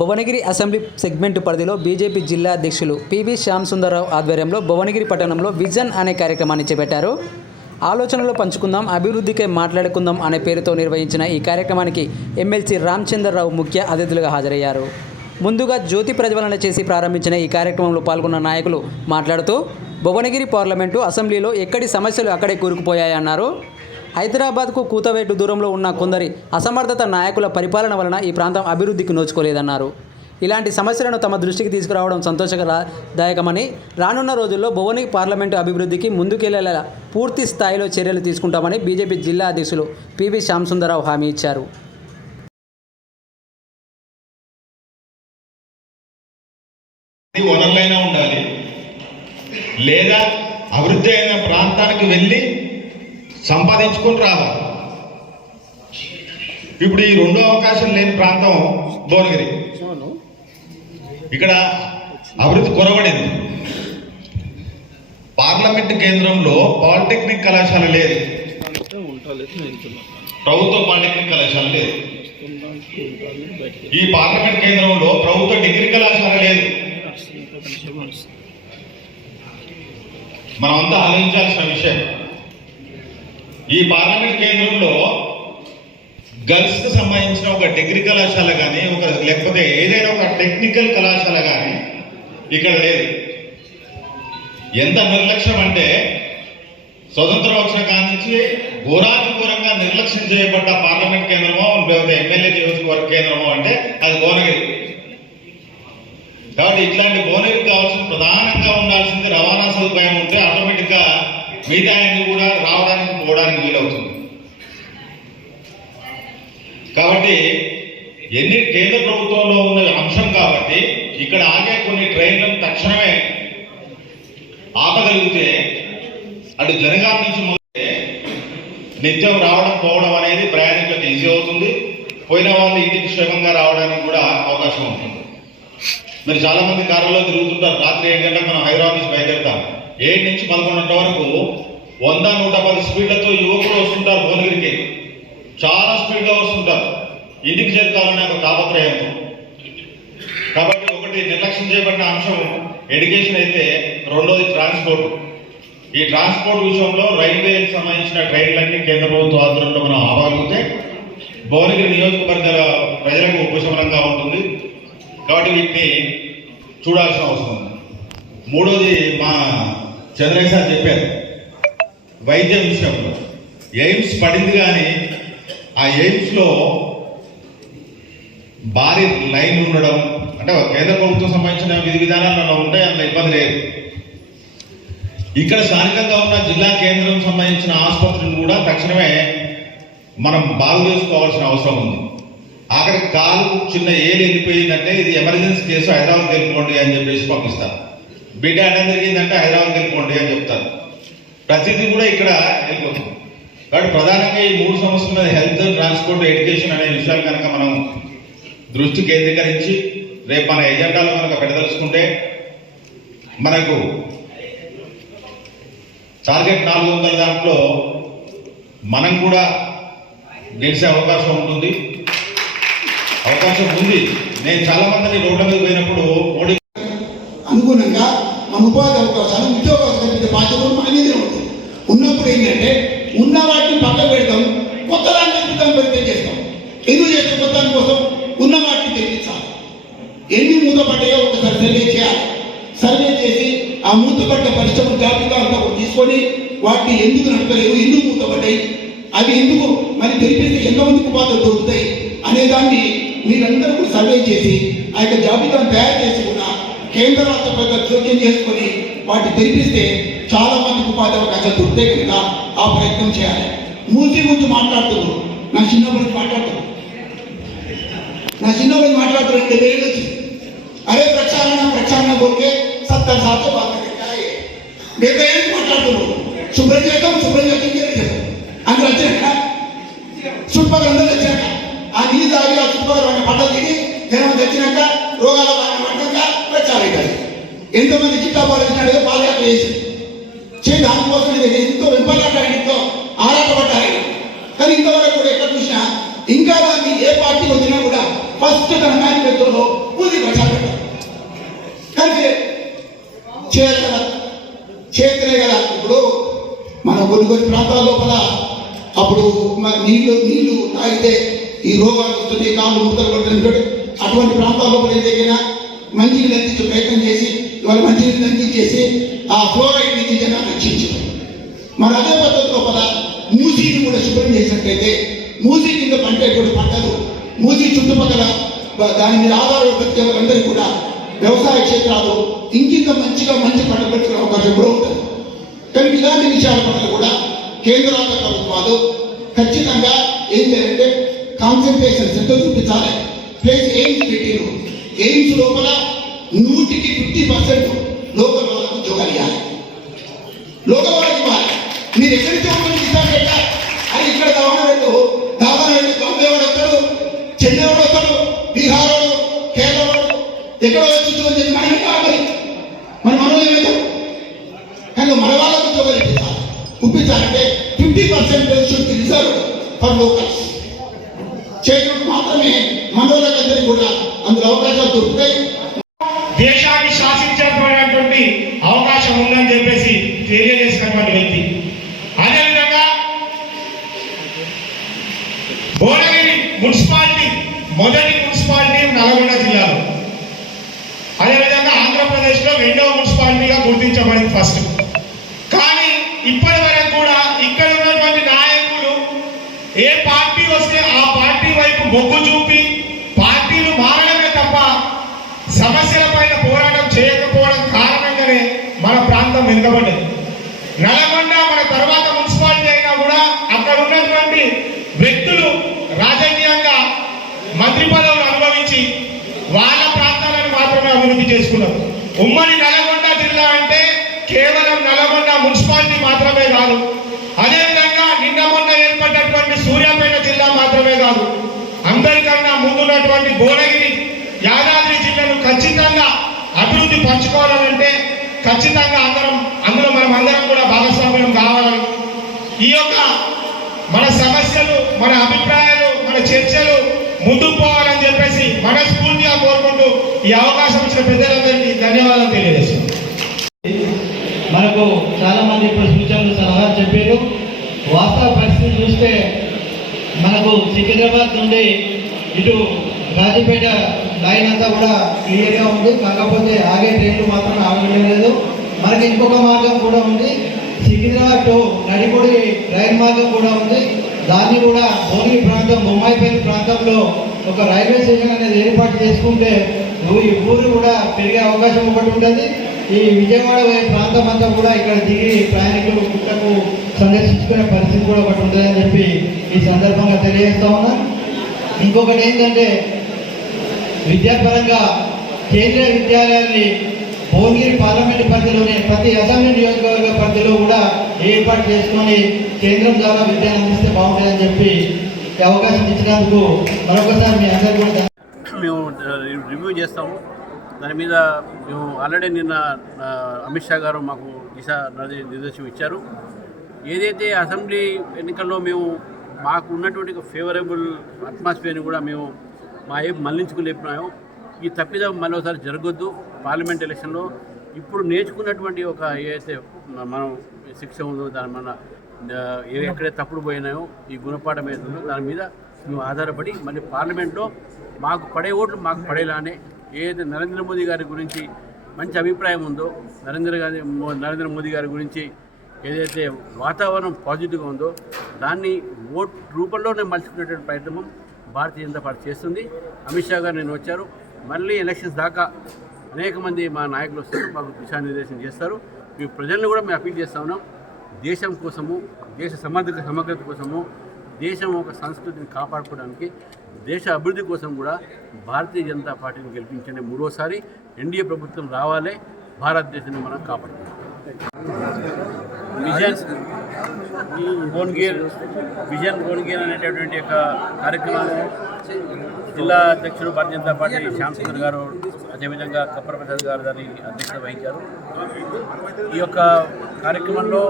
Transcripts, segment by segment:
Bhuvanagiri assembly segment పరిధిలో BJP జిల్లా అధ్యక్షులు పివి శ్యామ్ సుందర్రావు ఆధ్వర్యంలో భువనగిరి పట్టణంలో విజన్ అనే కార్యక్రమాన్ని చేపట్టారు. ఆలోచనలు పంచుకుందాం అభివృద్ధికై మాట్లాడుకుందాం అనే పేరుతో నిర్వహించిన ఈ కార్యక్రమానికి ఎమ్మెల్సీ రామచంద్రరావు ముఖ్య అతిథులుగా హాజరయ్యారు. ముందుగా జ్యోతి ప్రజ్వలన చేసి ప్రారంభించిన ఈ కార్యక్రమంలో పాల్గొన్న నాయకులు మాట్లాడుతూ భువనగిరి పార్లమెంటు అసెంబ్లీలో ఎక్కడి సమస్యలు అక్కడే కూరుకుపోయాయన్నారు. హైదరాబాద్కు కూతవేటు దూరంలో ఉన్న కొందరి అసమర్థత నాయకుల పరిపాలన వలన ఈ ప్రాంతం అభివృద్ధికి నోచుకోలేదన్నారు. ఇలాంటి సమస్యలను తమ దృష్టికి తీసుకురావడం సంతోషదాయకమని రానున్న రోజుల్లో భువని పార్లమెంటు అభివృద్ధికి ముందుకెళ్ళేలా పూర్తి స్థాయిలో చర్యలు తీసుకుంటామని బీజేపీ జిల్లా అధ్యక్షులు పివి శ్యాంసుందరరావు హామీ ఇచ్చారు. వనరులైనా ఉండాలి. లేదా అభివృద్ధి అయిన ప్రాంతానికి వెళ్ళి సంపాదించుకొని రావాలి. ఇప్పుడు ఈ రెండో అవకాశం లేని ప్రాంతం భువనగిరి. ఇక్కడ అభివృద్ధి కొరబడింది పార్లమెంట్ కేంద్రంలో పాలిటెక్నిక్ కళాశాల లేదు. ప్రభుత్వ పాలిటెక్నిక్ కళాశాల లేదు. ఈ పార్లమెంట్ కేంద్రంలో ప్రభుత్వ డిగ్రీ కళాశాల లేదు. మనమంతా ఆలోచించాల్సిన విషయం. ఈ పార్లమెంట్ కేంద్రంలో గర్ల్స్కు సంబంధించిన ఒక డిగ్రీ కళాశాల కానీ ఒక లేకపోతే ఏదైనా ఒక టెక్నికల్ కళాశాల కానీ ఇక్కడ లేదు. ఎంత నిర్లక్ష్యం అంటే స్వతంత్ర వచ్చిన కాడి నుంచి నిర్లక్ష్యం చేయబడ్డ పార్లమెంట్ కేంద్రమో లేకపోతే ఎమ్మెల్యే నియోజకవర్గ కేంద్రమో అంటే అది భువనగిరి. కాబట్టి ఇట్లాంటి భువనగిరికి కావాల్సిన ప్రధానంగా ఉండాల్సింది రవాణా సదుపాయం ఉంటే ఆటోమేటిక్గా మిగతా అన్ని కూడా రావడానికి పోవడానికి వీలవుతుంది. కాబట్టి ఎన్ని కేంద్ర ప్రభుత్వంలో ఉన్న అంశం కాబట్టి ఇక్కడ ఆగే కొన్ని ట్రైన్లను తక్షణమే ఆపగలిగితే అటు జనగాం నుంచి మొదలైతే నిత్యం రావడం పోవడం అనేది ప్రయాణికులకు ఈజీ అవుతుంది. పోయిన వాళ్ళు ఇంటికి క్షేమంగా రావడానికి కూడా అవకాశం ఉంటుంది. మరి చాలా మంది తిరుగుతుంటారు. రాత్రి ఏడు మనం హైదరాబాద్ నుంచి బయలుదేరుతాం. ఏడు నుంచి పదకొండు వరకు వంద నూట పది స్పీడ్లతో యువకులు వస్తుంటారు భువనగిరికి. చాలా స్పీడ్గా వస్తుంటారు. ఇంటికి చేరుకోవాలనే ఒక తాపత్రయంతో కాబట్టి ఒకటి నిర్లక్ష్యం చేయబడిన అంశం ఎడ్యుకేషన్ అయితే రెండోది ట్రాన్స్పోర్ట్. ఈ ట్రాన్స్పోర్ట్ విషయంలో రైల్వేకి సంబంధించిన ట్రైన్లన్నీ కేంద్ర ప్రభుత్వ ఆధ్వర్యంలో మనం ఆపాలితే భువనగిరి నియోజకవర్గాల ప్రజలకు ఉపశమనంగా ఉంటుంది. కాబట్టి వీటిని చూడాల్సిన అవసరం ఉంది. మూడోది మా చంద్రయ్య సార్ చెప్పారు. వైద్యం విషయంలో. ఎయిమ్స్ పడింది కానీ ఆ ఎయిమ్స్లో భారీ లైన్ ఉండడం అంటే కేంద్ర ప్రభుత్వం సంబంధించిన విధి విధానాలు ఉంటాయి అందులో ఇబ్బంది లేదు. ఇక్కడ స్థానికంగా ఉన్న జిల్లా కేంద్రం సంబంధించిన ఆసుపత్రులు కూడా తక్షణమే మనం బాగు చేసుకోవాల్సిన అవసరం ఉంది. అక్కడ కాలు చిన్న ఏలు వెళ్ళిపోయిందంటే ఇది ఎమర్జెన్సీ కేసు హైదరాబాద్ వెళ్ళిపోండి అని చెప్పేసి పంపిస్తారు. బిడ్డ అడ్డం జరిగిందంటే హైదరాబాద్ వెళ్ళిపోండి అని చెప్తారు. ప్రతిదీ కూడా ఇక్కడ వెళ్ళిపోతుంది. కాబట్టి ప్రధానంగా ఈ మూడు సంవత్సరాల మీద హెల్త్ ట్రాన్స్పోర్ట్ ఎడ్యుకేషన్ అనే విషయాలు కనుక మనం దృష్టి కేంద్రీకరించి రేపు మన ఎజెండాలో కనుక పెట్టదలుచుకుంటే మనకు టార్గెట్ నాలుగు వందల దాంట్లో మనం కూడా గెలిచే అవకాశం ఉంటుంది. అవకాశం ఉంది. నేను చాలా మందిని రోడ్ల మీద పోయినప్పుడు మోడీ ఉపాధి అవకాశాలు ఉద్యోగాలు కల్పించే బాధ్యత మా మీదే ఉంది. ఉన్నప్పుడు ఏంటంటే ఉన్న వాటిని పక్కన పెడతాం కొత్త దాన్ని పెంచుతాం పెడితే చేస్తాం. ఎందుకు చేస్తాం? కొత్త దాని కోసం ఉన్న వాటిని తెప్పించాలి ఎన్ని మూతపడ్డాయో ఒకసారి సర్వే చేయాలి. సర్వే చేసి ఆ మూతపడ్డ పరిశ్రమ జాబితా అంతా తీసుకొని వాటిని ఎందుకు నడపలేవు ఎందుకు మూతపడ్డాయి అవి ఎందుకు మరి తెలిపిస్తే ఎంతమందికి ఉపాధులు దొరుకుతాయి అనే దాన్ని మీరందరూ సర్వే చేసి ఆ యొక్క జాబితాను తయారు చేసి కేంద్ర రాష్ట్ర ప్రభుత్వం జోక్యం చేసుకొని వాటిని తెరిపిస్తే చాలా మందికి ఉపాధి అవకాశాలు దొరుకుతాయి కనుక ఆ ప్రయత్నం చేయాలి. మూసి గురించి మాట్లాడుతున్నారు. నా చిన్న గురించి మాట్లాడుతున్నారు. నా చిన్న గురించి మాట్లాడుతున్నారు. రెండు వేలు వచ్చి అరే ప్రక్షాళన ప్రక్షాళన కోరికే సత్తర్ సార్లు బాగా డెబ్బై ఏళ్ళు మాట్లాడుతున్నారు. శుభ్రం చేద్దాం శుభ్రం చేద్దాం ఇంకేం చేద్దాం అందరూ వచ్చాక చుట్టుపక్కల అందరూ వచ్చాక ఆ నీళ్ళు తాగి ఆ చుట్టుపక్కల వాడిని పంట తిని జనం తెచ్చినాక రోగాల బాగా ఎంతమంది చిట్టా వచ్చినాడు పాదయాత్ర చేసి చే దానికోసం నేను ఎంతో వెంపలాడాడు ఎంతో ఆరాటపడ్డాడు కానీ ఇంతవరకు కూడా ఎక్కడ చూసినా ఇంకా దాన్ని ఏ పార్టీ వచ్చినా కూడా ఫస్ట్ తన మేనిఫెస్టోలో ఉంది ప్రచారం. కానీ చేయాలి కదా. చేతనే కదా. ఇప్పుడు మన కొన్ని కొన్ని ప్రాంతాల లోపల అప్పుడు నీళ్ళు నీళ్ళు తాగితే ఈ రోగాలు వస్తుంది కాళ్ళు ముద్దలు పడుతుంటాడు అటువంటి ప్రాంతాల లోపల ఏదైనా మంచి నీళ్ళు ప్రయత్నం చేసి ఇవాళ మంచినీళ్ళు చేసి ఆ ఫ్లోరైడ్ నుంచి జనాన్ని రక్షించారు మరి అదే పద్ధతి లోపల మూసీని కూడా శుభ్రం చేసినట్లయితే మూసీ కింద కూడా పంటలు మూసీ చుట్టుపక్కల దాని మీద ఆధారాలు ప్రతి ఒక్కరందరూ కూడా వ్యవసాయ క్షేత్రాలు ఇంకింత మంచిగా మంచి పంట పెట్టుకునే అవకాశం కూడా ఉంటుంది. కానీ ఇలాంటి విషయాల పట్ల కూడా కేంద్ర ప్రభుత్వాలు ఖచ్చితంగా ఏం చేయాలంటే కాన్సన్ట్రేషన్ శ్రద్ధ చూపించాలి. ప్లేస్ ఎయిమ్స్ పెట్టిరు ఎయిమ్స్ లోపల నూటికి ఫిఫ్టీ పర్సెంట్ లోకల్ వాళ్ళకు ఉద్యోగాలు ఇవ్వాలి లోకల్ వాళ్ళకి ఇవ్వాలి. మీరు ఎక్కడి ఉద్యోగం ఇస్తారు ఎట్లా అది ఇక్కడ దవాన వెళ్ళు దావన వెళ్ళు బాంబే వాడు వస్తాడు చెన్నై వాడు వస్తాడు బీహార్ వాడు కేరళ వాడు ఎక్కడో వచ్చి ఉద్యోగం చేసి మనం కావాలి మన మనం ఏమైతే కానీ మన వాళ్ళకు ఉద్యోగాలు ఇప్పించాలి ఇప్పించాలంటే fifty percent should reserve for locals చేయడం మాత్రమే మనోళ్ళకందరికీ కూడా అందులో అవకాశాలు దొరుకుతాయి. దేశాన్ని శాసించేటువంటి అవకాశం ఉందని చెప్పేసి తెలియజేసినటువంటి వ్యక్తి. అదేవిధంగా భువనగిరి మున్సిపాలిటీ మొదటి మున్సిపాలిటీ నల్గొండ జిల్లాలో. అదేవిధంగా ఆంధ్రప్రదేశ్లో రెండవ మున్సిపాలిటీగా గుర్తించబడింది ఫస్ట్. కానీ ఇప్పటి వరకు కూడా ఇక్కడ ఉన్నటువంటి నాయకులు ఏ పార్టీ వస్తే ఆ పార్టీ వైపు మొగ్గు చూపి పార్టీలు మారడమే తప్ప సమస్యల పైన పోరాటం చేయకపోవడం కారణంగానే మన ప్రాంతం వెనుకబడ్డది నల్గొండ మన తర్వాత మున్సిపాలిటీ అయినా కూడా అక్కడ ఉన్నటువంటి వ్యక్తులు రాజకీయంగా మంత్రి పదవులు అనుభవించి వాళ్ళ ప్రాంతాలను మాత్రమే అభివృద్ధి చేసుకున్నారు. ఉమ్మడి నల్గొండ జిల్లా అంటే కేవలం నల్గొండ మున్సిపాలిటీ మాత్రమే కాదు అదేవిధంగా నిన్న మొన్న ఏర్పడినటువంటి సూర్యాపేట జిల్లా మాత్రమే కాదు అందరికన్నా ముందున్నటువంటి భువనగిరి యాదాద్రి జిల్లాను ఖచ్చితంగా అభివృద్ధి పంచుకోవాలంటే ఖచ్చితంగా అందరం కూడా భాగస్వామ్యం కావాలి. ఈ యొక్క మన సమస్యలు మన అభిప్రాయాలు మన చర్చలు ముందుకు పోవాలని చెప్పేసి మనస్ఫూర్తిగా కోరుకుంటూ ఈ అవకాశం ఇచ్చిన పెద్దలందరికీ ధన్యవాదాలు తెలియజేస్తున్నాం. మనకు చాలా మంది ఇప్పుడు సూచనలు సలహాలు చెప్పారు. వాస్తవ పరిస్థితి చూస్తే మనకు సికింద్రాబాద్ నుండి ఇటు రాజపేట లైన్ అంతా కూడా క్లియర్గా ఉంది. కాకపోతే ఆగే ట్రైన్లు మాత్రం ఆగడం లేదు. మనకి ఇంకొక మార్గం కూడా ఉంది. సికింద్రాబాద్ టు నడిపొడి రైలు మార్గం కూడా ఉంది. దాన్ని కూడా భోగి ప్రాంతం బొమ్మాయిపల్లి ప్రాంతంలో ఒక రైల్వే స్టేషన్ అనేది ఏర్పాటు చేసుకుంటే ఈ ఊరు కూడా పెరిగే అవకాశం ఒకటి ఉంటుంది. ఈ విజయవాడ ప్రాంతం అంతా కూడా ఇక్కడ దిగి ప్రయాణికులు కుక్కకు సందర్శించుకునే పరిస్థితి కూడా ఒకటి ఉంటుందని చెప్పి ఈ సందర్భంగా తెలియజేస్తా ఉన్నా. ఇంకొకటి ఏంటంటే విద్యాపరంగా కేంద్రీయ విద్యాలయాన్ని భువనగిరి పార్లమెంట్ పరిధిలోనే ప్రతి అసెంబ్లీ నియోజకవర్గ పరిధిలో కూడా ఏర్పాటు చేసుకొని కేంద్రం ద్వారా విద్యను అందిస్తే బాగుంటుందని చెప్పి అవకాశం ఇచ్చినందుకు మరొకసారి మీ అందరూ కూడా మేము రివ్యూ చేస్తాము. దాని మీద మేము ఆల్రెడీ నిన్న అమిత్ షా గారు మాకు దిశ నిర్దేశం ఇచ్చారు. ఏదైతే అసెంబ్లీ ఎన్నికల్లో మేము మాకు ఉన్నటువంటి ఫేవరబుల్ అట్మాస్ఫియర్ని కూడా మేము మా వైపు మళ్ళించుకులేపినాము ఈ తప్పిదం మరోసారి జరగొద్దు. పార్లమెంట్ ఎలక్షన్లో ఇప్పుడు నేర్చుకున్నటువంటి ఒక ఏదైతే మనం శిక్ష ఉందో దాని మన ఎక్కడైతే తప్పుడు పోయినాయో ఈ గుణపాఠం ఏదైతుందో దాని మీద మేము ఆధారపడి మళ్ళీ పార్లమెంట్లో మాకు పడే ఓట్లు మాకు పడేలానే ఏదైతే నరేంద్ర మోదీ గారి గురించి మంచి అభిప్రాయం ఉందో నరేంద్ర గారి నరేంద్ర మోదీ గారి గురించి ఏదైతే వాతావరణం పాజిటివ్గా ఉందో దాన్ని ఓట్ రూపంలోనే మలుచుకునేటువంటి ప్రయత్నం భారతీయ జనతా పార్టీ చేస్తుంది. అమిత్ షా గారు నేను వచ్చారు. మళ్ళీ ఎలక్షన్స్ దాకా అనేక మంది మా నాయకులు వస్తారు మాకు దిశానిర్దేశం చేస్తారు. మీ ప్రజలను కూడా మేము అప్పీల్ చేస్తా ఉన్నాం. దేశం కోసము దేశ సమగ్ర సమగ్రత కోసము దేశం ఒక సంస్కృతిని కాపాడుకోవడానికి దేశ అభివృద్ధి కోసం కూడా భారతీయ జనతా పార్టీని గెలిపించండి మూడోసారి. ఎన్డీఏ ప్రభుత్వం రావాలే భారతదేశాన్ని మనం కాపాడుకోవాలి విజన్ భువనగిర్ విజన్ భువనగిర్ అనేటటువంటి యొక్క కార్యక్రమాన్ని జిల్లా అధ్యక్షుడు భారతీయ జనతా పార్టీ శ్యామ్ సుందర్ గారు అదేవిధంగా కప్పర ప్రసాద్ గారు దాన్ని అధ్యక్షత వహించారు. ఈ యొక్క కార్యక్రమంలో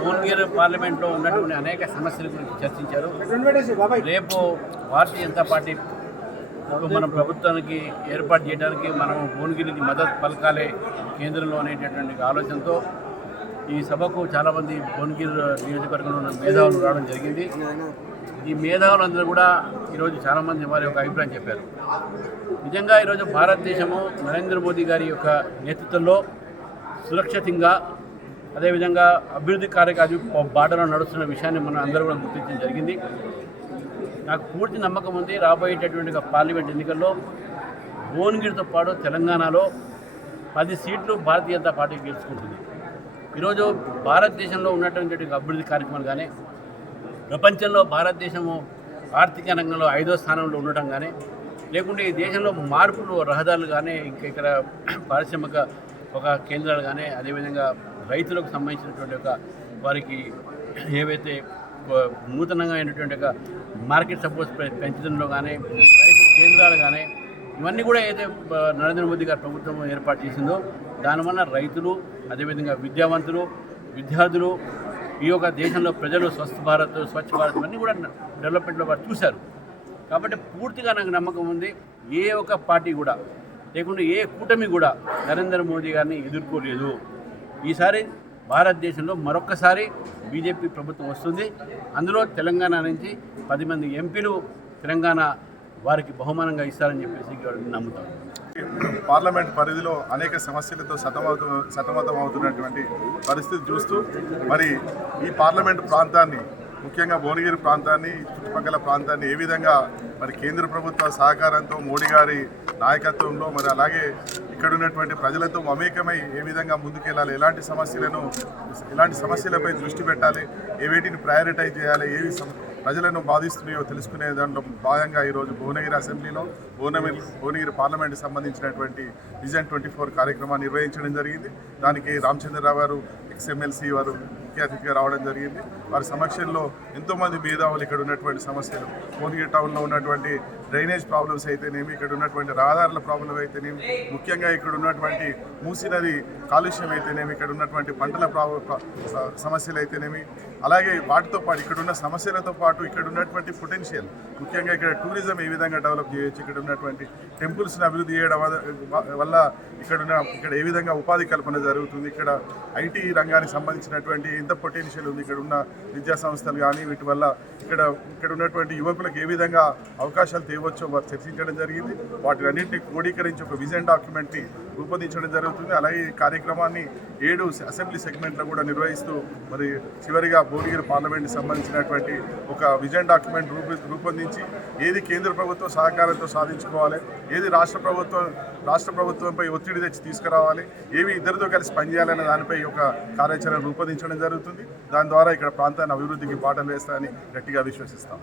భువనగిరి పార్లమెంట్లో ఉన్నటువంటి అనేక సమస్యల గురించి చర్చించారు. రేపు భారతీయ జనతా పార్టీ మన ప్రభుత్వానికి ఏర్పాటు చేయడానికి మనం భువనగిరికి మద్దతు పలకాలే కేంద్రంలో అనేటటువంటి ఆలోచనతో ఈ సభకు చాలామంది భువనగిరి నియోజకవర్గంలో ఉన్న మేధావులు రావడం జరిగింది. ఈ మేధావులందరూ కూడా ఈరోజు చాలామంది వారి యొక్క అభిప్రాయం చెప్పారు. నిజంగా ఈరోజు భారతదేశము నరేంద్ర మోదీ గారి యొక్క నేతృత్వంలో సురక్షితంగా అదేవిధంగా అభివృద్ధి కార్యక్రమ బాటలో నడుస్తున్న విషయాన్ని మనం అందరూ కూడా గుర్తించడం జరిగింది. నాకు పూర్తి నమ్మకం ఉంది రాబోయేటటువంటి పార్లమెంట్ ఎన్నికల్లో భువనగిరితో పాటు తెలంగాణలో పది సీట్లు భారతీయ జనతా పార్టీ గెలుచుకుంటుంది. ఈరోజు భారతదేశంలో ఉన్నటువంటి అభివృద్ధి కార్యక్రమాలు కానీ ప్రపంచంలో భారతదేశము ఆర్థిక రంగంలో ఐదో స్థానంలో ఉండటం కానీ లేకుంటే ఈ దేశంలో మార్పులు రహదారులు కానీ ఇంకా ఇక్కడ పారిశ్రామిక ఒక కేంద్రాలు కానీ అదేవిధంగా రైతులకు సంబంధించినటువంటి ఒక వారికి ఏవైతే నూతనంగా అయినటువంటి ఒక మార్కెట్ సపోర్ట్స్ పెంచడంలో కానీ రైతు కేంద్రాలు కానీ ఇవన్నీ కూడా ఏదైతే నరేంద్ర మోదీ గారు ప్రభుత్వం ఏర్పాటు చేసిందో దానివల్ల రైతులు అదేవిధంగా విద్యావంతులు విద్యార్థులు ఈ యొక్క దేశంలో ప్రజలు స్వస్థ భారత్ స్వచ్ఛ భారత్ అన్నీ కూడా డెవలప్మెంట్లో వారు చూశారు. కాబట్టి పూర్తిగా నాకు నమ్మకం ఉంది. ఏ ఒక్క పార్టీ కూడా లేకుంటే ఏ కూటమి కూడా నరేంద్ర మోదీ గారిని ఎదుర్కోలేదు. ఈసారి భారతదేశంలో మరొక్కసారి బీజేపీ ప్రభుత్వం వస్తుంది. అందులో తెలంగాణ నుంచి పది మంది ఎంపీలు తెలంగాణ వారికి బహుమానంగా ఇస్తారని చెప్పేసి నమ్ముతాం. పార్లమెంట్ పరిధిలో అనేక సమస్యలతో సతమవుతు సతమతం అవుతున్నటువంటి పరిస్థితి చూస్తూ మరి ఈ పార్లమెంట్ ప్రాంతాన్ని ముఖ్యంగా భువనగిరి ప్రాంతాన్ని చుట్టుపక్కల ప్రాంతాన్ని ఏ విధంగా మరి కేంద్ర ప్రభుత్వ సహకారంతో మోడీ గారి నాయకత్వంలో మరి అలాగే ఇక్కడ ఉన్నటువంటి ప్రజలతో మమేకమై ఏ విధంగా ముందుకెళ్ళాలి ఎలాంటి సమస్యలను ఎలాంటి సమస్యలపై దృష్టి పెట్టాలి ఏ వేటిని ప్రయారిటైజ్ చేయాలి ఏవి ప్రజలను బాధిస్తున్నాయో తెలుసుకునే దాంట్లో భాగంగా ఈరోజు భువనగిరి అసెంబ్లీలో భువనగిరి భువనగిరి పార్లమెంట్కి సంబంధించినటువంటి విజన్ ట్వంటీ ఫోర్ కార్యక్రమాన్ని నిర్వహించడం జరిగింది. దానికి రామచంద్రరావు గారు ఎక్స్ఎమ్మెల్సీ వారు ముఖ్య అతిథిగా రావడం జరిగింది. వారి సమక్షంలో ఎంతోమంది మేధావులు ఇక్కడ ఉన్నటువంటి సమస్యలు కోనగిరి టౌన్లో ఉన్నటువంటి డ్రైనేజ్ ప్రాబ్లమ్స్ అయితేనేమి ఇక్కడ ఉన్నటువంటి రహదారుల ప్రాబ్లం అయితేనేమి ముఖ్యంగా ఇక్కడ ఉన్నటువంటి మూసి నది కాలుష్యం అయితేనేమి ఇక్కడ ఉన్నటువంటి పంటల ప్రాబ్లం సమస్యలు అయితేనేమి అలాగే వాటితో పాటు ఇక్కడ ఉన్న సమస్యలతో పాటు ఇక్కడ ఉన్నటువంటి పొటెన్షియల్ ముఖ్యంగా ఇక్కడ టూరిజం ఏ విధంగా డెవలప్ చేయొచ్చు ఇక్కడ ఉన్నటువంటి టెంపుల్స్ని అభివృద్ధి చేయడం వల్ల- ఇక్కడ ఉన్న ఇక్కడ ఏ విధంగా ఉపాధి కల్పన జరుగుతుంది ఇక్కడ ఐటీ రంగానికి సంబంధించినటువంటి ఎంత పొటెన్షియల్ ఉంది ఇక్కడ ఉన్న విద్యా సంస్థలు కానీ వీటి వల్ల ఇక్కడ ఇక్కడ ఉన్నటువంటి యువకులకు ఏ విధంగా అవకాశాలు తేవచ్చో వారు చర్చించడం జరిగింది. వాటిని అన్నింటినీ క్రోడీకరించి ఒక విజన్ డాక్యుమెంట్ని రూపొందించడం జరుగుతుంది. అలాగే ఈ కార్యక్రమాన్ని ఏడు అసెంబ్లీ సెగ్మెంట్లో కూడా నిర్వహిస్తూ మరి చివరిగా భువనగిరి పార్లమెంట్కి సంబంధించినటువంటి ఒక విజన్ డాక్యుమెంట్ రూపొ రూపొందించి ఏది కేంద్ర ప్రభుత్వం సహకారంతో సాధించుకోవాలి ఏది రాష్ట్ర ప్రభుత్వం రాష్ట్ర ప్రభుత్వంపై ఒత్తిడి తెచ్చి తీసుకురావాలి ఏవి ఇద్దరితో కలిసి పనిచేయాలనే దానిపై ఒక కార్యాచరణ రూపొందించడం జరుగుతుంది. దాని ద్వారా ఇక్కడ ప్రాంతాన్ని అభివృద్ధికి బాటలు వేస్తాయని గట్టిగా విశ్వసిస్తాం.